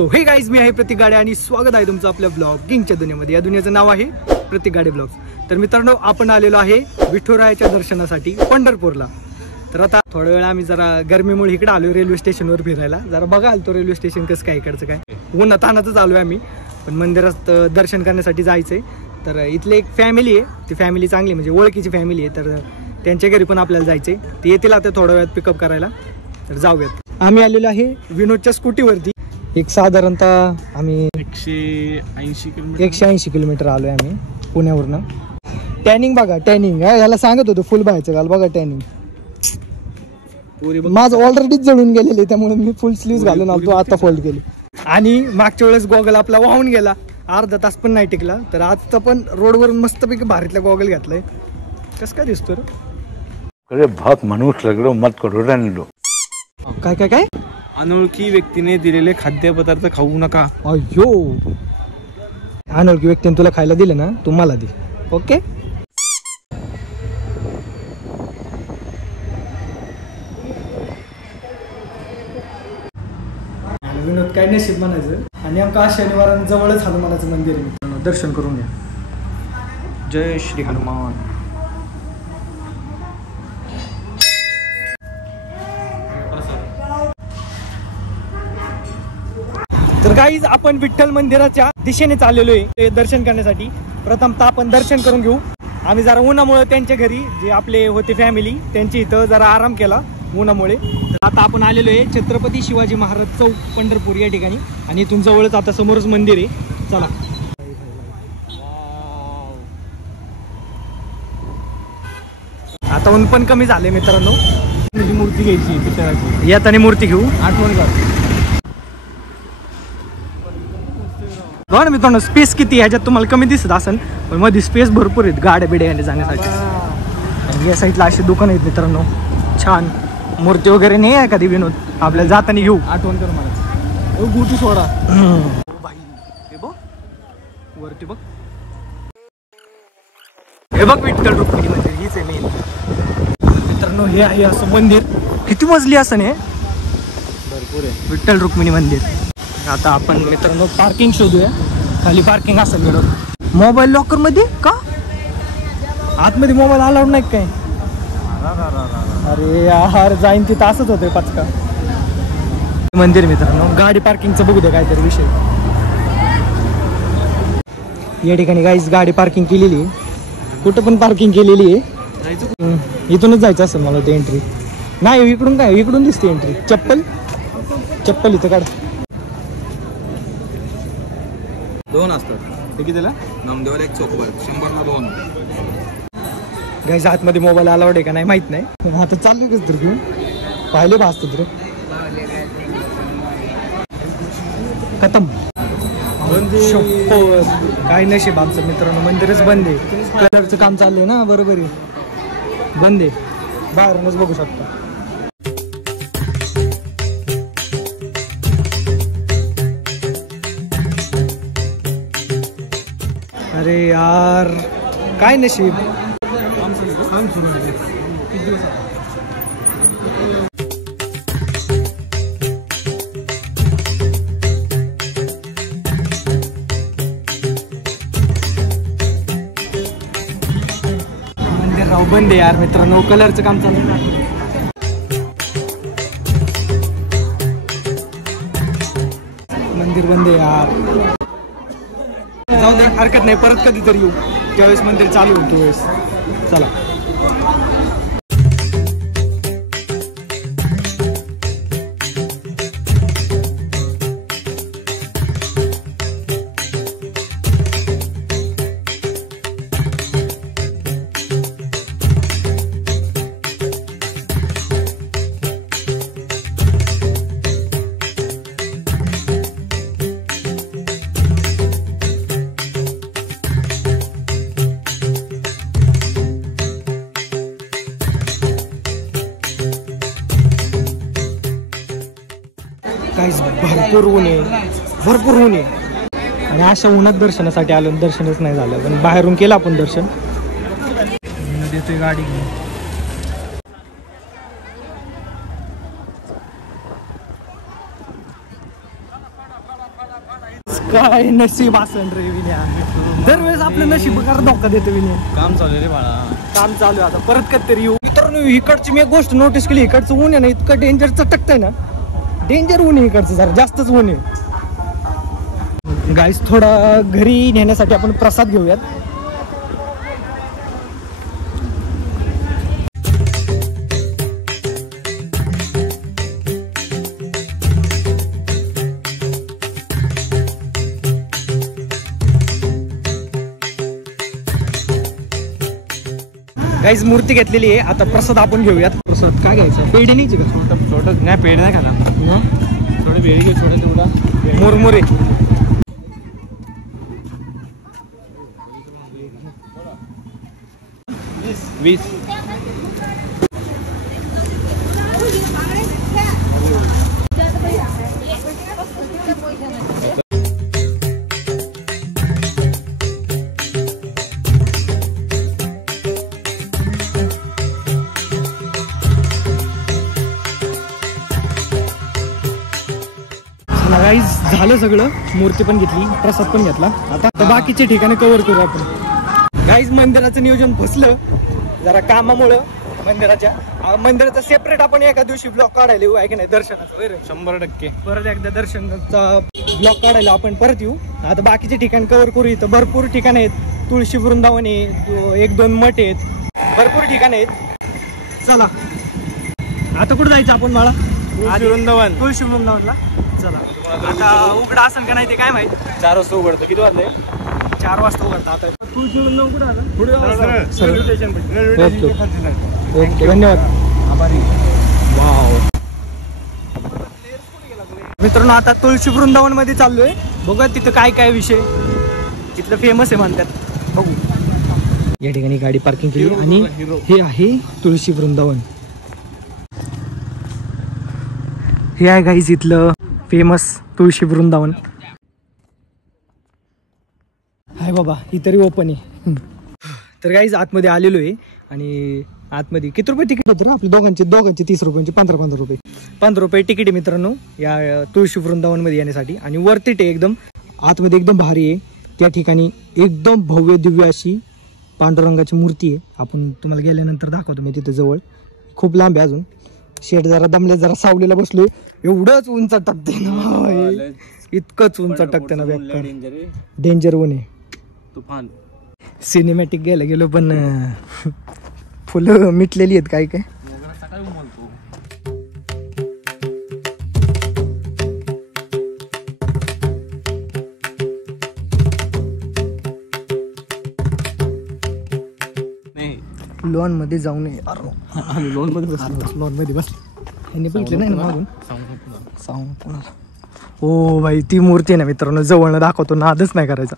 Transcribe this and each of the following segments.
So हे guys, मी आहे प्रतीक गाडे आणि स्वागत आहे तुमचं आपल्या ब्लॉगिंगच्या दुनियेमध्ये. या दुनियेचं नाव आहे प्रतीक गाडे ब्लॉग्स. तर मित्रांनो, आपण आलेलो आहे विठुरायाच्या दर्शनासाठी पंढरपूरला. तर आता थोड्या वेळ आम्ही जरा गरमीमुळे इकडे आलो रेल्वे स्टेशनवर फिरायला. जरा बघा आलो रेल्वे स्टेशन कसं काय इकडचं काय. उन्हात तानातच आलो आहे आम्ही, पण मंदिरात दर्शन करण्यासाठी जायचंय. तर इथले एक फॅमिली आहे, ती फॅमिली चांगली म्हणजे ओळखीची फॅमिली आहे. तर त्यांच्या घरी पण आपल्याला जायचंय. ते येतील आता थोड्या वेळात पिकअप करायला. तर जाऊयात. आम्ही आलेलो आहे विनोदच्या स्कूटीवरती. एक साधारणतः आम्ही 180 किलोमीटर आलोय आम्ही पुण्यावरनं. टॅनिंग बघा, टॅनिंग याला सांगत होतो फुल बाहायचं घाल. बघा टॅनिंग माझं ऑलरेडीच जळून गेलेले, त्यामुळे मी फुल स्लीव्ह घालून आलो. आता फोल्ड केली. आणि मागच्या वेळेस गॉगल आपला वाहून गेला, अर्धा तास पण नाही टिकला. तर आज पण रोडवरून मस्तपैकी भारीतला गॉगल घेतलाय. कसं काय दिसतो रे? अरे बहुत मनुष्य लग रहा, मत करो रहने दो. काय काय काय? अनोळखी व्यक्तीने दिलेले खाद्यपदार्थ खाऊ नका. अयो, अनोळखी व्यक्तीने तुला खायला दिलं ना, तू मला दे. ओके. विनोद काय नशीब म्हणायचं. आणि आमका शनिवारांनी जवळच हनुमानाचं मंदिर आहे मित्रांनो, दर्शन करून घ्या. जय श्री हनुमान. तर गाईज, आपण विठ्ठल मंदिराच्या दिशेने चाललेलो आहे दर्शन करण्यासाठी. प्रथमतः आपण दर्शन करून घेऊ. आम्ही जरा उन्हामुळे त्यांच्या घरी जे आपले होते फॅमिली, त्यांच्या इथं जरा आराम केला उन्हामुळे. तर आता आपण आलेलो आहे छत्रपती शिवाजी महाराज चौक पंढरपूर या ठिकाणी. आणि इथून जवळच आता समोरच मंदिर आहे. चला. आता ऊन पण कमी झाले मित्रांनो. मूर्ती घ्यायची पितळाची, येताना मूर्ती घेऊ. आठवण काढ. बघा ना मित्रांनो, स्पेस किती ह्याच्यात तुम्हाला कमी दिसत असेल, पण मध्ये स्पेस भरपूर आहेत गाड्या बिड्या जाण्यासाठी. आणि या साईडला अशी दुकान आहेत मित्रांनो छान. मूर्ती वगैरे नाही आहे कधी विनोद, आपल्याला जाताना घेऊ. आठवण कर मला. गुटी सोडा. हे बघ वरती बघ, हे बघ विठ्ठल रुक्मिणी मंदिर. हीच आहे मेन मित्रांनो. हे आहे असं मंदिर. किती मजली असं हे? भरपूर आहे. विठ्ठल रुक्मिणी मंदिर. आता आपण मित्रांनो पार्किंग शोधूया. खाली पार्किंग असेल मिळून. मोबाईल लॉकर मध्ये का? आतमध्ये मोबाईल अलाउड नाही काय? अरे यार, जाईन तिथं असंच होतंय पचका. मंदिर मित्रांनो, गाडी पार्किंगचं बघू दे काहीतरी विषय. या ठिकाणी गाईज गाडी पार्किंग केलेली आहे. कुठं पण पार्किंग केलेली आहे. इथूनच जायचं असेल मला ते. एंट्री नाही इकडून, काय इकडून दिसते एंट्री. चप्पल इथं काढ. 2 असतात. हे कितीला? नामदेवाला 1 चोकोबार 100ला 2. गाईज आतमध्ये मोबाईल अलाउड आहे का नाही माहित नाही. आता चालू कस तर घेऊन पाहिले भासत रे. खतम. काही नशीब आमचं मित्रांनो, मंदिरच बंद आहे. कलरचं काम चाललंय ना, बरोबर आहे. बंद आहे. बाहेरूनच बघू शकता. अरे यार, काय नशीब. मंदिर राव बंद आहे यार मित्रांनो, कलरचं काम चालू आहे. मंदिर बंद आहे यार. जाऊ दे, हरकत नाही, परत कधीतरी येऊ. त्यावेळेस मंदिर चालू होईल त्यावेळेस. चला. काहीच भरपूर ऊन आहे, भरपूर ऊन आहे. आणि अशा उन्हात दर्शनासाठी आलो, दर्शनच नाही झालं. पण बाहेरून केलं आपण दर्शन. देतोय गाडी घेऊन. काय नशीब असन रे विनया, दरवेळेस आपलं नशीब कर धोका देतो विनया. काम चालू रे बाळा. काम चालू आहे आता, परत कधीतरी येऊ. मित्रांनो इकडची मी एक गोष्ट नोटीस केली, इकडचं ऊन आहे ना इतकं डेंजर चटकतंय ना, डेंजर ऊन आहे इकडचं, जरा जास्तच ऊन आहे. गाईस थोडा घरी नेण्यासाठी आपण प्रसाद घेऊयात. गाईज मूर्ती घेतलेली आहे, आता प्रसाद आपण घेऊयात. प्रसाद काय घ्यायचं, पेढी नाही का? छोटं नाही, पेढ नाही खाना, थोडं पेढी घे, छोटं तेवढा मुरमुरे. वीस. गाईज झालं सगळं, मूर्ती पण घेतली, प्रसाद पण घेतला. आता बाकीचे ठिकाणी कव्हर करू आपण. गाईज मंदिराचं नियोजन फसलं जरा कामामुळं. मंदिराचा सेपरेट आपण एका दिवशी ब्लॉग काढायला येऊ आहे की नाही, दर्शनाचं 100%. परत एकदा दर्शनाचा ब्लॉग काढायला आपण परत येऊ. आता बाकीचे ठिकाण कव्हर करू. इथं भरपूर ठिकाण आहेत, तुळशी वृंदावन आहे, 1-2 मठ आहेत, भरपूर ठिकाण आहेत. चला आता कुठं जायचं आपण बाळा? तुळशी वृंदावनला. चला आता उघडा असेल का नाही ते काय माहित. 4 वाजता उघडतं. किती वाजले? 4 वाजता उघडतं. आता ओके धन्यवाद, आभारी. वाव मित्रांनो आता तुळशी वृंदावन मध्ये चाललोय. बघा तिथं काय काय विषय, तिथलं फेमस आहे म्हणतात, बघू. या ठिकाणी गाडी पार्किंग केली आणि हे आहे तुळशी वृंदावन. हे आहे गाईज इथलं फेमस तुळशी वृंदावन. हाय बाबा ही तरी ओपन आहे. तर गाईज आतमध्ये आलेलो आहे आणि आतमध्ये किती रुपये तिकीट होतं? आपल्या दोघांचे 30 रुपयांचे 15 रुपये. 15 रुपये तिकीट आहे मित्रांनो या तुळशी वृंदावन मध्ये येण्यासाठी. आणि वरती आहे एकदम, आतमध्ये एकदम भारी आहे. त्या ठिकाणी एकदम भव्य दिव्य अशी पांडुरंगाची मूर्ती आहे. आपण तुम्हाला गेल्यानंतर दाखवतो मी तिथे जवळ. खूप लांब आहे अजून. शेट जरा दमले, जरा सावलीला बसलोय. एवढंच उंच टकते ना, इतकंच उंच टकते ना, डेंजर ऊन आहे. तुफान सिनेमॅटिक घ्यायला गेलो पण फुलं मिटलेली आहेत काय काय. लॉन मध्ये जाऊ नये. लॉन मध्ये बसलो. लॉन मध्ये बस. ह्यांनी बघितलं नाही ना मागून. सांगू कोणाला. ओ भाई ती मूर्ती आहे ना मित्रांनो, जवळनं दाखवतो, नादच नाही करायचा.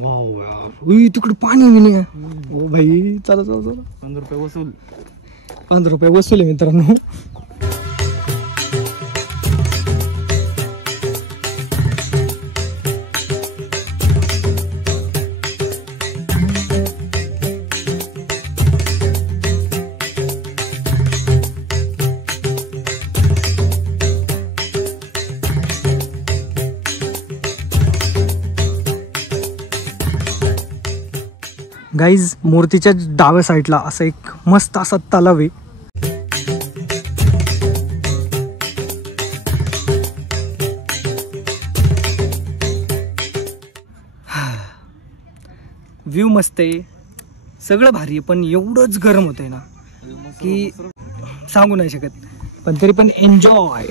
वाव तिकडे पाणी विणे. ओ भाई चला चला चला. 15 रुपये वसूल. 15 रुपये वसूल आहे मित्रांनो. गाईज मूर्तीच्या डाव्या साईडला असं एक मस्त असा तलाव आहे. व्ह्यू मस्त आहे, सगळं भारी आहे, पण एवढंच गरम होतंय ना की सांगू नाही शकत. पण तरी पण एन्जॉय.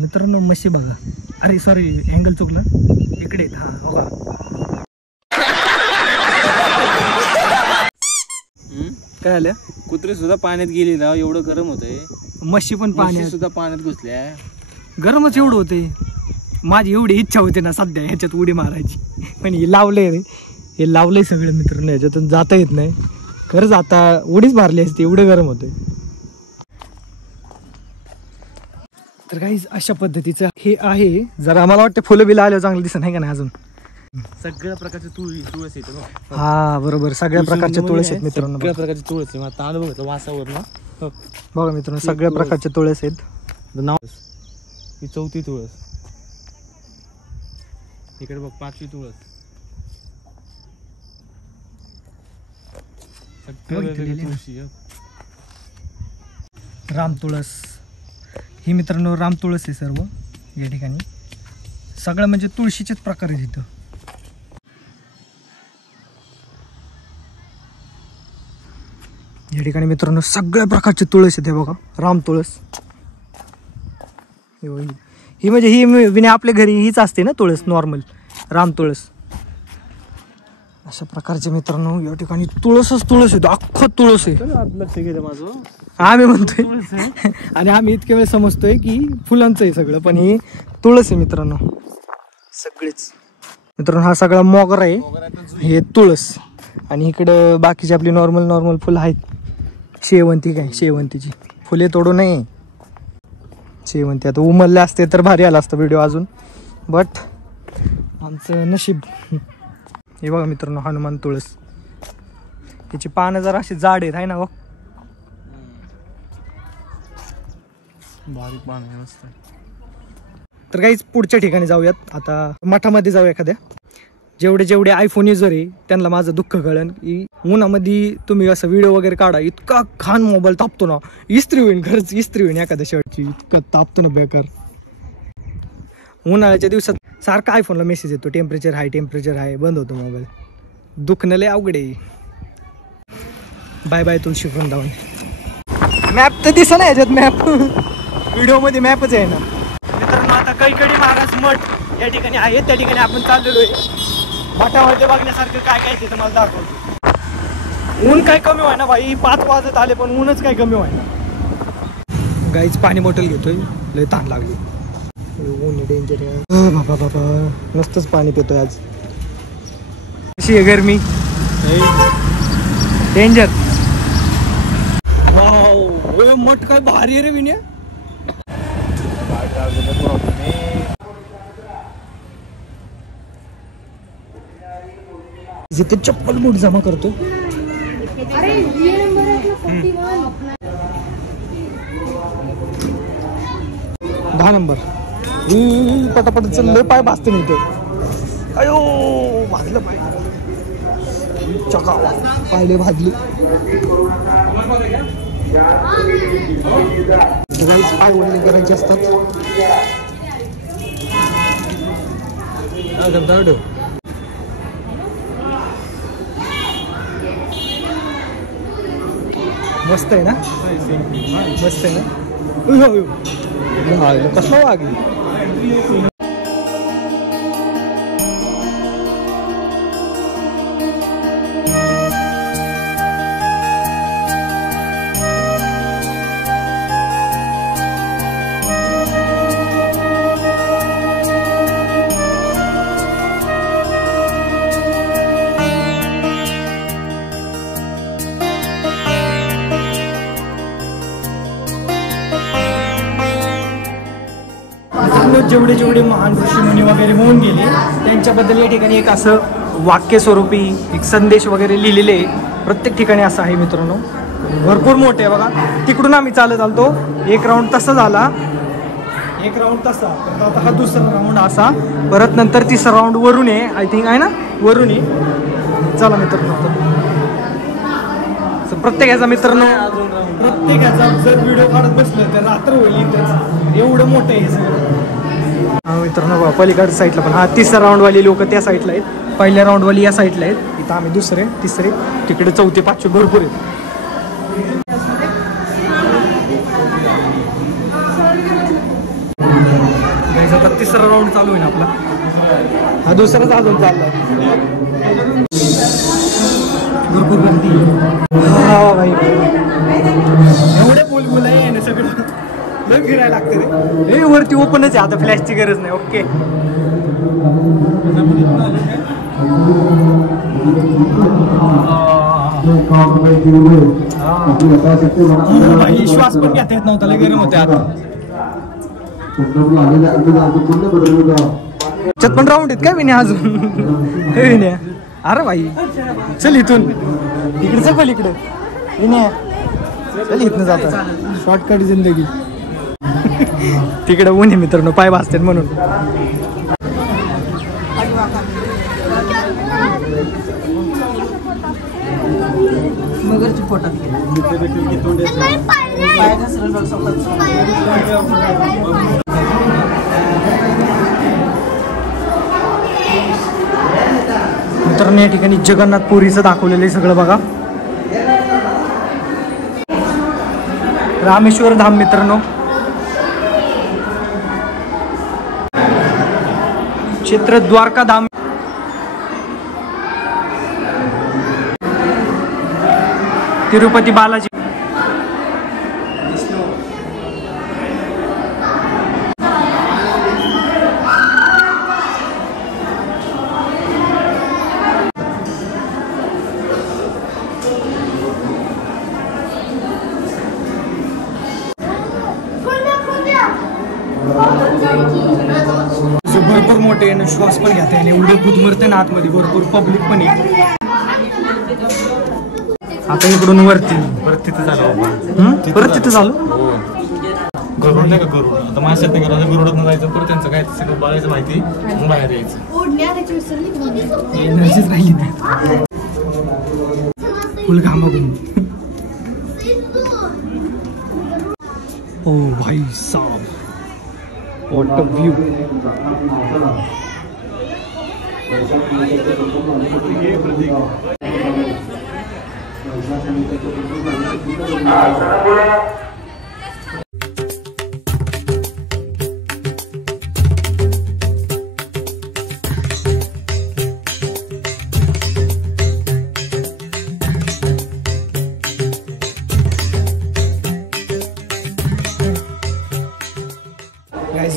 मित्रांनो मशी बघा. अरे सॉरी अँगल चुकलं. इकडे हा बघा. काय आलं? कुत्री सुद्धा पाण्यात गेली ना, एवढं गरम होतंय. मशी पण पाण्यात सुद्धा पाण्यात घुसल्या. गरमच एवढं होते. माझी एवढी इच्छा होती ना सध्या ह्याच्यात उडी मारायची, पण हे लावलंय रे, हे लावलंय सगळं मित्रांनो. ह्याच्यातून जाता येत नाही खरंच. आता उडीच मारली असते, एवढं गरम होतंय. तर काही अशा पद्धतीचं हे आहे. जरा मला वाटतं फुलं बिलं आल्यावर चांगलं दिसत नाही का नाही अजून. सगळ्या प्रकारचे तुळस येते बघ. हा बरोबर सगळ्या प्रकारच्या तुळस आहेत मित्रांनो. सगळ्या प्रकारचे तुळस आहे. आता आलो बघ वासावर ना बघा मित्रांनो सगळ्या प्रकारचे तुळस आहेत. नाव ही 4थी तुळस. इकडे बघ 5वी तुळस. तुळशी राम तुळस ही मित्रांनो राम तुळस आहे सर्व या ठिकाणी. सगळं म्हणजे तुळशीचेच प्रकार आहेत इथं. या ठिकाणी मित्रांनो सगळ्या प्रकारचे तुळस आहेत. बघा राम तुळस ही म्हणजे ही विने आपल्या घरी हीच असते ना तुळस नॉर्मल राम तुळस. अशा प्रकारचे मित्रांनो या ठिकाणी तुळसच तुळस आहे. अख्खं तुळस आहे. लक्ष गेलं माझं. आम्ही म्हणतोय आणि आम्ही इतके वेळ समजतोय की फुलांचं आहे सगळं पण हे तुळस आहे मित्रांनो सगळेच. मित्रांनो हा सगळा मोगरा आहे हे तुळस. आणि इकडं बाकीची आपली नॉर्मल फुलं आहेत. शेवंती काय शेवंतीची फुले तोडू नये. शेवंती आता उमलले असते तर भारी आला असतं व्हिडिओ अजून. बट आमचं नशीब. हे बघा मित्रांनो हनुमान तुळस. याची पानं जरा अशी जाड आहेत आहे ना. बघ बारीक पान आहे मस्त. तर काहीच पुढच्या ठिकाणी जाऊयात. आता मठामध्ये जाऊया एखाद्या. जेवढे आयफोन युजर आहे त्यांना माझं दुःख कळन की उन्हामध्ये तुम्ही असं व्हिडिओ वगैरे काढा इतका खान मोबाईल तापतो ना. इस्त्री होईन खरंच इस्त्री होईन एखाद्या शर्टची. इतकं तापतो ना बेकार. उन्हाळ्याच्या दिवसात सारखा आयफोनला मेसेज येतो टेम्परेचर हाय बंद होतो मोबाईल. दुखणं लय अवघड आहे. बाय बाय तुळशी वृंदावन. मॅप तर दिसा ना याच्यात मॅप. व्हिडिओमध्ये मॅपच आहे ना. मित्रांनो आता कैकडी महाराज मठ या ठिकाणी आहे. त्या ठिकाणी आपण चाललेलो आहे. मठामध्ये बघण्यासारखं काय काय तिथं मला दाखवतो. ऊन काय कमी व्हाय ना भाई. 5 वाजत आले पण ऊनच काय कमी व्हाय ना. गाईच पाणी बॉटल घेतोय लय ताण लागली. ऊन डेंजर आहे बाबा. मस्तच पाणी पितोय आज. कशी आहे गरमी डेंजर. मठ काय भारी आहे रे विनय. जिथे चप्पल बूट जमा करतो. 10 नंबर पटापट चाललंय. पाय भाजते नाही तर अयो भाजलं पाय. चका पायले भाजले. पाय ओढले करायचे असतात. मस्त आहे ना. मस्त आहे ना. कसला वागली. जेवढे महान ऋषीमुनी वगैरे होऊन गेले त्यांच्याबद्दल या ठिकाणी एक असं वाक्य स्वरूपी एक संदेश वगैरे लिहिलेले प्रत्येक ठिकाणी असं आहे मित्रांनो. भरपूर मोठे आहे बघा. तिकडून आम्ही चालत आलतो. एक राऊंड तसा झाला. एक राऊंड तसा. आता हा दुसरा राऊंड असा. परत नंतर तिसरा राऊंड वरून आहे आय थिंक आहे ना वरून आहे. चला मित्रांनो प्रत्येकाचा मित्रांनो प्रत्येकाचा जर व्हिडिओ काढत बसलं तर रात्र होईल. एवढं मोठं आहे हे सगळं. मित्रांनो पलीकडच्या साईडला पण हा तिसरा राऊंडवाली लोक त्या साईडला आहेत. पहिल्या राऊंडवाली या साईडला आहेत. इथं आम्ही दुसरे तिसरे तिकडे चौथे पाचवे भरपूर आहेत. आता तिसरा राऊंड चालू आहे ना आपला. हा दुसराच अजून चाललाय. भरपूर गर्दी. हा भाई एवढे बोलबोल आहे ना सगळं. लय फिरायला लागते रे. वरती ओपनच आहे आता. फ्लॅशची गरज नाही. ओके श्वास पण घेता येत नव्हता. लय गरम होते आता. त्याच्यात पण राऊंड आहेत काय विने अजून हे विने अरे भाई चल इथून इकडे चल पहिले इकडे विने चल इथनं जाता शॉर्टकट जिंदगी तिकडे ऊन आहे मित्रांनो पाय भाजतात म्हणून मित्रांनो या ठिकाणी जगन्नाथपुरीचं दाखवलेलं आहे सगळं बघा रामेश्वर धाम मित्रांनो क्षेत्र द्वारका धाम तिरुपती बालाजी भरपूर मोठे श्वास पण घेता येईल एवढे गुदमरते ना आतमध्ये भरपूर पब्लिक पण आहे आता इकडून वरती तिथं झालं परत तिथं झालं गरुड नाही का गरुड आता माशात नाही गेला गरुडात जायचं परत त्यांचं काय सगळं बघायचं माहिती मग बाहेर यायचं एनर्जीच राहिली नाही फुल घाम बघून ओ भाई साहब व्हाट अ व्यू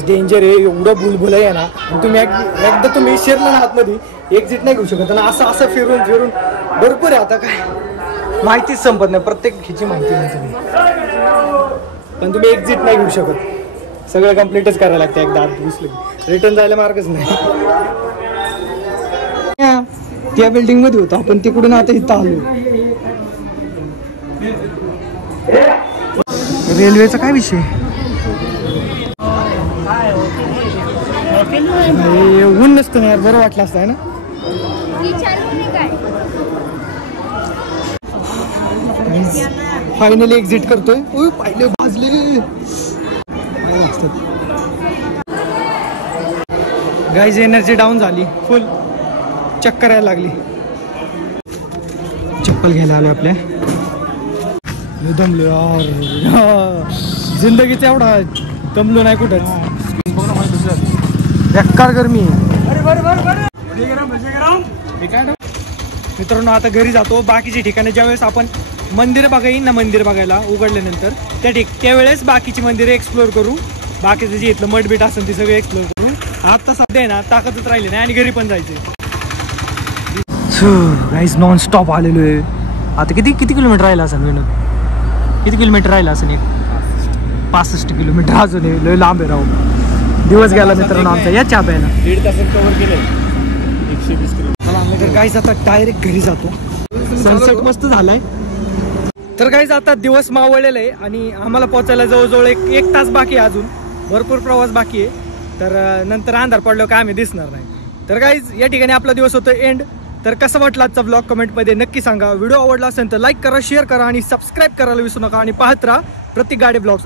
डेंजर आहे एवढं बुलबुल आहे ना तुम्ही एकदा तुम्ही शिरला ना आतमध्ये एक्झिट नाही घेऊ शकत ना असं असं फिरून फिरून भरपूर आहे आता काय माहितीच संपत नाही प्रत्येक ह्याची माहिती नाही तुम्ही पण तुम्ही एक्झिट नाही घेऊ शकत सगळं कम्प्लीटच करायला लागतं एकदा आत घुसलं रिटर्न जायला मार्गच नाही त्या बिल्डिंग मध्ये होतो आपण तिकडून आता इथं आलो रेल्वेचा काय विषय ऊन नसतं यार बरं वाटलं असतं ना फायनली एक्झिट करतोय पाहिले भाजलेली गाईज एनर्जी डाऊन झाली फुल चक्कर यायला लागली चप्पल घ्यायला आलो आपल्या दमलो यार जिंदगीचा एवढा दमलो नाही कुठंच बेकार गरमी मित्रांनो आता घरी जातो बाकीची ठिकाणी ज्यावेळेस आपण मंदिर बघायला ना मंदिर बघायला उघडल्यानंतर त्यावेळेस बाकीची मंदिरे एक्सप्लोर करू बाकीचं जे इथलं मठबीट असेल ते सगळं एक्सप्लोर करू आता सध्या ना ताकदच राहिली नाही आणि घरी पण जायचे गाईज नॉन स्टॉप आलेलो आहे आता किती किलोमीटर राहिला असेल विनोद किती किलोमीटर राहिला असेल 65 किलोमीटर अजून लय लांब आहे राहू दिवस गेला मित्रांनो आमचा या चहा प्यायला 1.5 तासात कव्हर केलंय 120 किलोमीटर तर गाईज आता डायरेक्ट घरी जातो सनसेट मस्त झालाय तर गाईज आता दिवस मावळलेला आहे आणि आम्हाला पोहोचायला जवळजवळ एक तास बाकी आहे अजून भरपूर प्रवास बाकी आहे तर नंतर अंधार पडल्यावर काय आम्ही दिसणार नाही तर गाईज या ठिकाणी आपला दिवस होतो एंड तर कसं वाटलं आजचा ब्लॉग कमेंटमध्ये नक्की सांगा व्हिडिओ आवडला असेल तर लाईक करा शेअर करा आणि सबस्क्राईब करायला विसरू नका आणि पाहत राहा प्रत्येक गाडी ब्लॉग